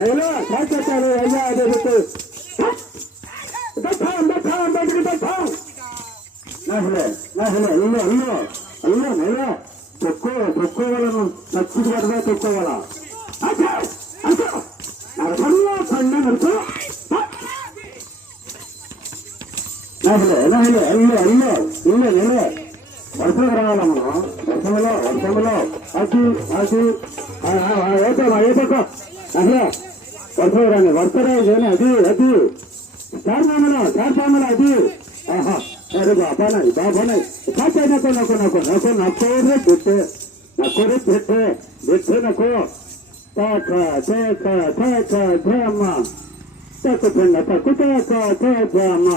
ఎలా కాచేస్తారు అయ్యా అదే చెప్పు నెల తొక్కోవాలను నచ్చుడు పడదా తొక్కోవాలా నరసంలో పండ నడుచు నెల వర్షం రావాలమ్మా వర్షంలో అటు ఏపో అసలు వర్షం రాని వర్షరాజు అది చార్మామల అది ఆహా అరే బాబానాయి కాచాయి నకోరే పెట్టే నకో అమ్మా అమ్మా